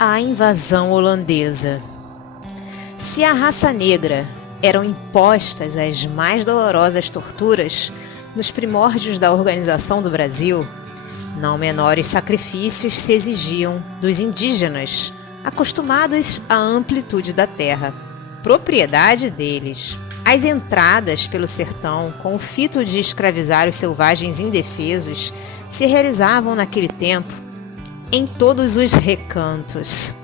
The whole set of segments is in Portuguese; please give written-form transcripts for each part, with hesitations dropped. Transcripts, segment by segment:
A invasão holandesa. Se à raça negra eram impostas as mais dolorosas torturas nos primórdios da organização do Brasil, não menores sacrifícios se exigiam dos indígenas, acostumados à amplitude da terra, propriedade deles. As entradas pelo sertão, com o fito de escravizar os selvagens indefesos, se realizavam naquele tempo em todos os recantos.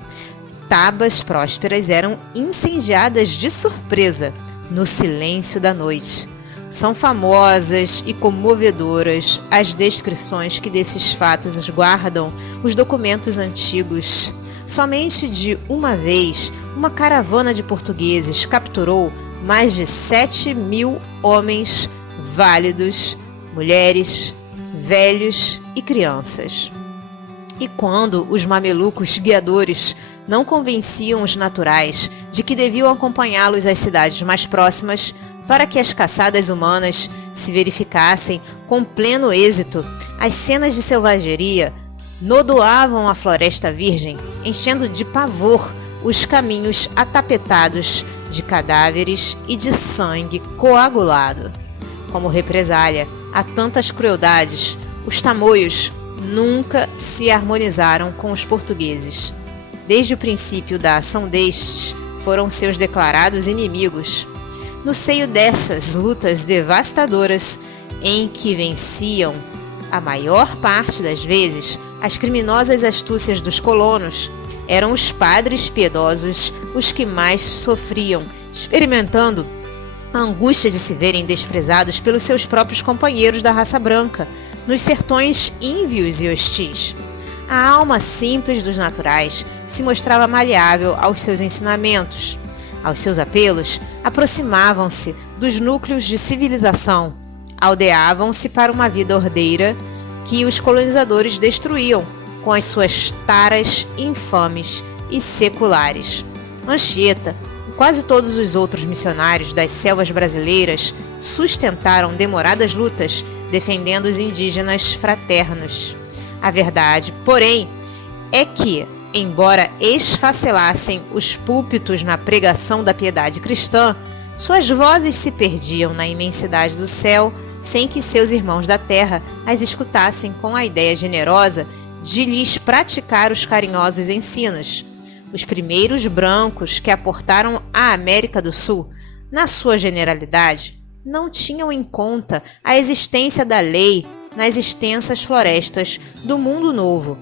Tabas prósperas eram incendiadas de surpresa, no silêncio da noite. São famosas e comovedoras as descrições que desses fatos guardam os documentos antigos. Somente de uma vez, uma caravana de portugueses capturou mais de 7.000 homens válidos, mulheres, velhos e crianças. E quando os mamelucos guiadores não convenciam os naturais de que deviam acompanhá-los às cidades mais próximas para que as caçadas humanas se verificassem com pleno êxito, as cenas de selvageria nodoavam a floresta virgem, enchendo de pavor os caminhos atapetados de cadáveres e de sangue coagulado. Como represália a tantas crueldades, os tamoios nunca se harmonizaram com os portugueses. Desde o princípio da ação destes, foram seus declarados inimigos. No seio dessas lutas devastadoras, em que venciam, a maior parte das vezes, as criminosas astúcias dos colonos, eram os padres piedosos os que mais sofriam, experimentando a angústia de se verem desprezados pelos seus próprios companheiros da raça branca, nos sertões ínvios e hostis. A alma simples dos naturais se mostrava maleável aos seus ensinamentos. Aos seus apelos, aproximavam-se dos núcleos de civilização, aldeavam-se para uma vida ordeira que os colonizadores destruíam com as suas taras infames e seculares. Anchieta e quase todos os outros missionários das selvas brasileiras sustentaram demoradas lutas defendendo os indígenas fraternos. A verdade, porém, é que, embora esfacelassem os púlpitos na pregação da piedade cristã, suas vozes se perdiam na imensidade do céu sem que seus irmãos da terra as escutassem com a ideia generosa de lhes praticar os carinhosos ensinos. Os primeiros brancos que aportaram à América do Sul, na sua generalidade, não tinham em conta a existência da lei nas extensas florestas do Mundo Novo.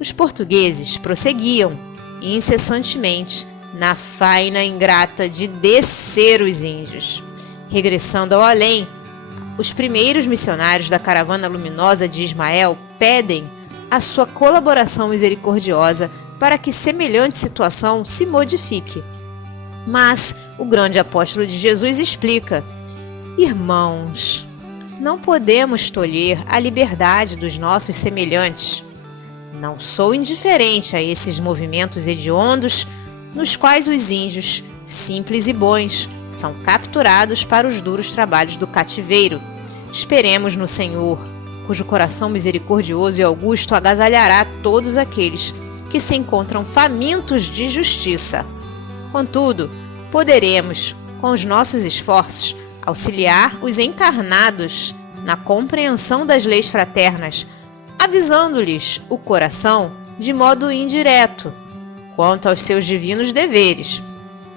Os portugueses prosseguiam, incessantemente, na faina ingrata de descer os índios. Regressando ao além, os primeiros missionários da caravana luminosa de Ismael pedem a sua colaboração misericordiosa para que semelhante situação se modifique. Mas o grande apóstolo de Jesus explica: irmãos, não podemos tolher a liberdade dos nossos semelhantes. Não sou indiferente a esses movimentos hediondos nos quais os índios, simples e bons, são capturados para os duros trabalhos do cativeiro. Esperemos no Senhor, cujo coração misericordioso e augusto agasalhará todos aqueles que se encontram famintos de justiça. Contudo, poderemos, com os nossos esforços, auxiliar os encarnados na compreensão das leis fraternas, avisando-lhes o coração de modo indireto quanto aos seus divinos deveres.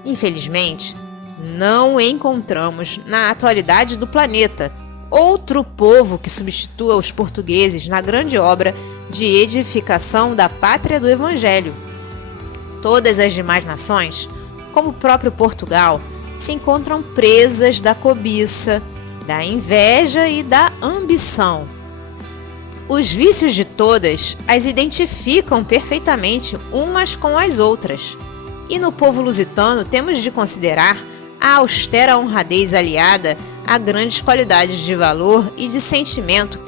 Infelizmente, não encontramos na atualidade do planeta outro povo que substitua os portugueses na grande obra de edificação da pátria do Evangelho. Todas as demais nações, como o próprio Portugal, se encontram presas da cobiça, da inveja e da ambição. Os vícios de todas as identificam perfeitamente umas com as outras. E no povo lusitano temos de considerar a austera honradez aliada a grandes qualidades de valor e de sentimento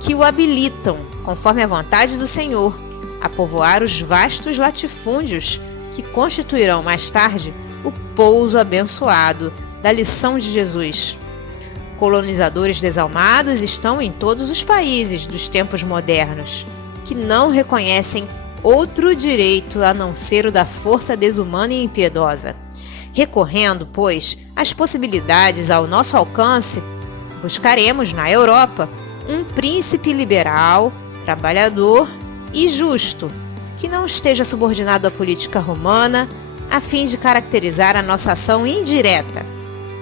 que o habilitam, conforme a vontade do Senhor, a povoar os vastos latifúndios que constituirão mais tarde o pouso abençoado da lição de Jesus. Colonizadores desalmados estão em todos os países dos tempos modernos, que não reconhecem outro direito a não ser o da força desumana e impiedosa. Recorrendo, pois, às possibilidades ao nosso alcance, buscaremos na Europa um príncipe liberal, trabalhador e justo, que não esteja subordinado à política romana, a fim de caracterizar a nossa ação indireta.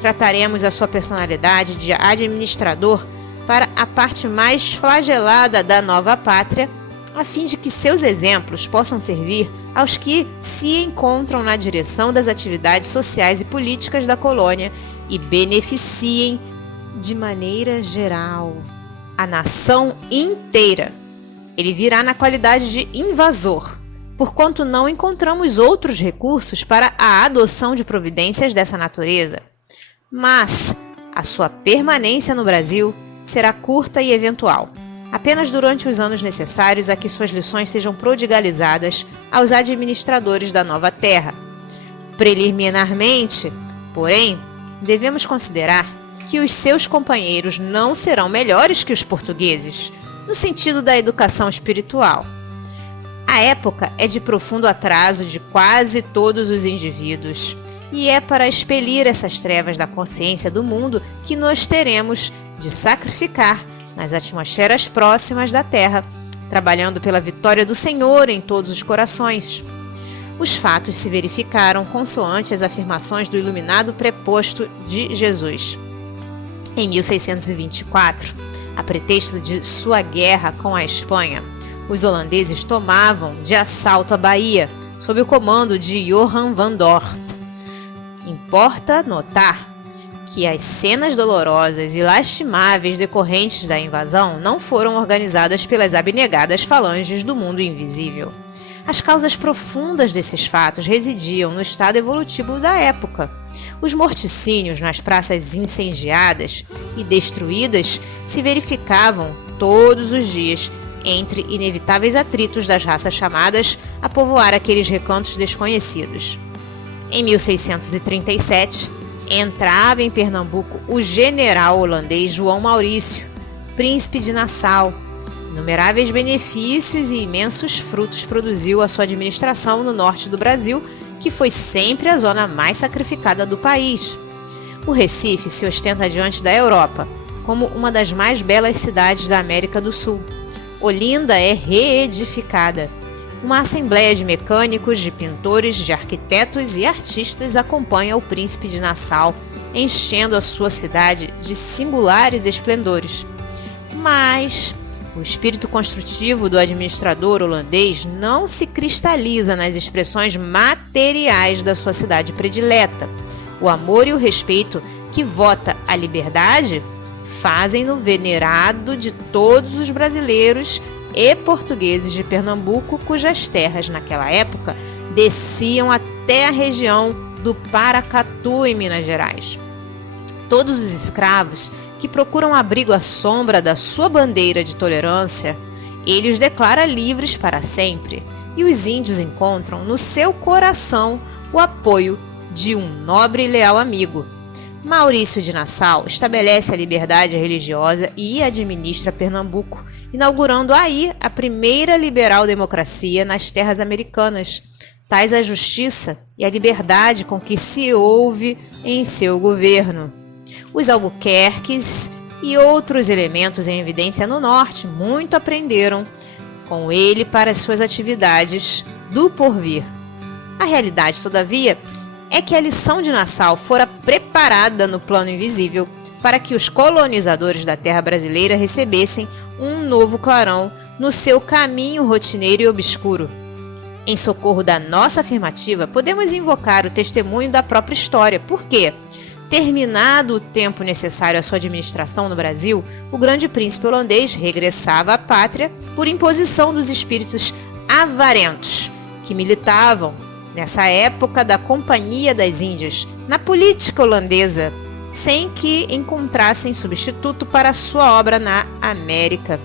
Trataremos a sua personalidade de administrador para a parte mais flagelada da nova pátria, a fim de que seus exemplos possam servir aos que se encontram na direção das atividades sociais e políticas da colônia e beneficiem, de maneira geral, a nação inteira. Ele virá na qualidade de invasor, porquanto não encontramos outros recursos para a adoção de providências dessa natureza. Mas a sua permanência no Brasil será curta e eventual, apenas durante os anos necessários a que suas lições sejam prodigalizadas aos administradores da nova terra. Preliminarmente, porém, devemos considerar que os seus companheiros não serão melhores que os portugueses, no sentido da educação espiritual. A época é de profundo atraso de quase todos os indivíduos, e é para expelir essas trevas da consciência do mundo que nós teremos de sacrificar nas atmosferas próximas da Terra, trabalhando pela vitória do Senhor em todos os corações. Os fatos se verificaram consoante as afirmações do iluminado preposto de Jesus. Em 1624, a pretexto de sua guerra com a Espanha, os holandeses tomavam de assalto a Bahia, sob o comando de Johan van Dort. Importa notar que as cenas dolorosas e lastimáveis decorrentes da invasão não foram organizadas pelas abnegadas falanges do mundo invisível. As causas profundas desses fatos residiam no estado evolutivo da época. Os morticínios nas praças incendiadas e destruídas se verificavam todos os dias entre inevitáveis atritos das raças chamadas a povoar aqueles recantos desconhecidos. Em 1637, entrava em Pernambuco o general holandês João Maurício, príncipe de Nassau. Inumeráveis benefícios e imensos frutos produziu a sua administração no norte do Brasil, que foi sempre a zona mais sacrificada do país. O Recife se ostenta diante da Europa como uma das mais belas cidades da América do Sul. Olinda é reedificada. Uma assembleia de mecânicos, de pintores, de arquitetos e artistas acompanha o príncipe de Nassau, enchendo a sua cidade de singulares esplendores. Mas o espírito construtivo do administrador holandês não se cristaliza nas expressões materiais da sua cidade predileta. O amor e o respeito que vota a liberdade fazem-no venerado de todos os brasileiros e portugueses de Pernambuco, cujas terras, naquela época, desciam até a região do Paracatu, em Minas Gerais. Todos os escravos que procuram abrigo à sombra da sua bandeira de tolerância, ele os declara livres para sempre, e os índios encontram no seu coração o apoio de um nobre e leal amigo. Maurício de Nassau estabelece a liberdade religiosa e administra Pernambuco, inaugurando aí a primeira liberal democracia nas terras americanas, tais a justiça e a liberdade com que se ouve em seu governo. Os Albuquerques e outros elementos em evidência no norte muito aprenderam com ele para as suas atividades do porvir. A realidade, todavia, é que a lição de Nassau fora preparada no plano invisível para que os colonizadores da terra brasileira recebessem um novo clarão no seu caminho rotineiro e obscuro. Em socorro da nossa afirmativa, podemos invocar o testemunho da própria história, porque, terminado o tempo necessário à sua administração no Brasil, o grande príncipe holandês regressava à pátria por imposição dos espíritos avarentos que militavam nessa época da Companhia das Índias, na política holandesa, sem que encontrassem substituto para sua obra na América.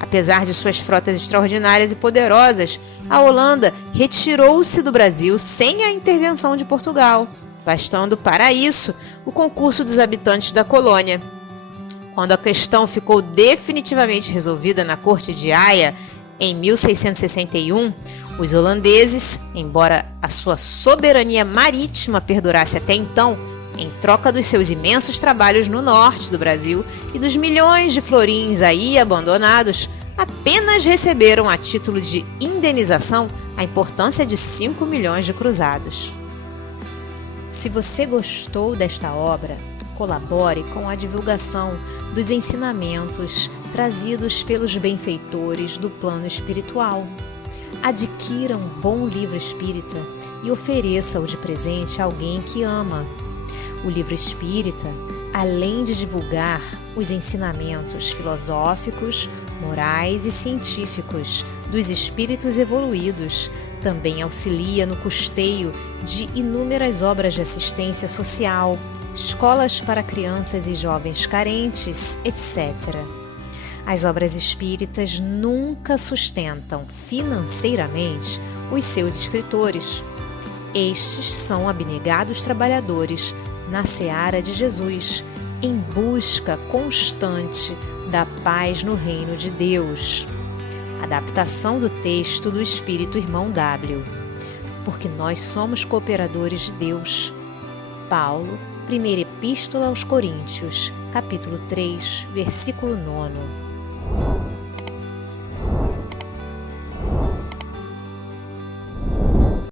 Apesar de suas frotas extraordinárias e poderosas, a Holanda retirou-se do Brasil sem a intervenção de Portugal, bastando para isso o concurso dos habitantes da colônia. Quando a questão ficou definitivamente resolvida na Corte de Haia, Em 1661, os holandeses, embora a sua soberania marítima perdurasse até então, em troca dos seus imensos trabalhos no norte do Brasil e dos milhões de florins aí abandonados, apenas receberam a título de indenização a importância de 5 milhões de cruzados. Se você gostou desta obra, colabore com a divulgação dos ensinamentos trazidos pelos benfeitores do plano espiritual. Adquira um bom livro espírita e ofereça-o de presente a alguém que ama. O livro espírita, além de divulgar os ensinamentos filosóficos, morais e científicos dos espíritos evoluídos, também auxilia no custeio de inúmeras obras de assistência social, escolas para crianças e jovens carentes, etc. As obras espíritas nunca sustentam financeiramente os seus escritores. Estes são abnegados trabalhadores na seara de Jesus, em busca constante da paz no reino de Deus. Adaptação do texto do Espírito Irmão W. Porque nós somos cooperadores de Deus. Paulo, Primeira Epístola aos Coríntios, capítulo 3, versículo 9.